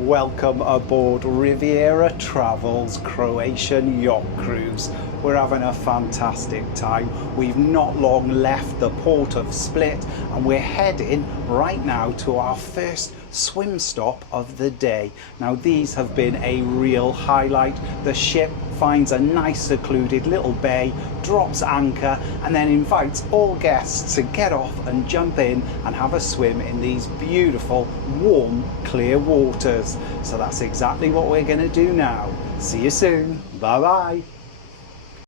Welcome aboard Riviera Travel's Croatian Yacht Cruise. We're having a fantastic time. We've not long left the port of Split and we're heading right now to our first swim stop of the day. Now these have been a real highlight. The ship finds a nice secluded little bay, drops anchor and then invites all guests to get off and jump in and have a swim in these beautiful, warm, clear waters. So that's exactly what we're going to do now. See you soon. Bye bye.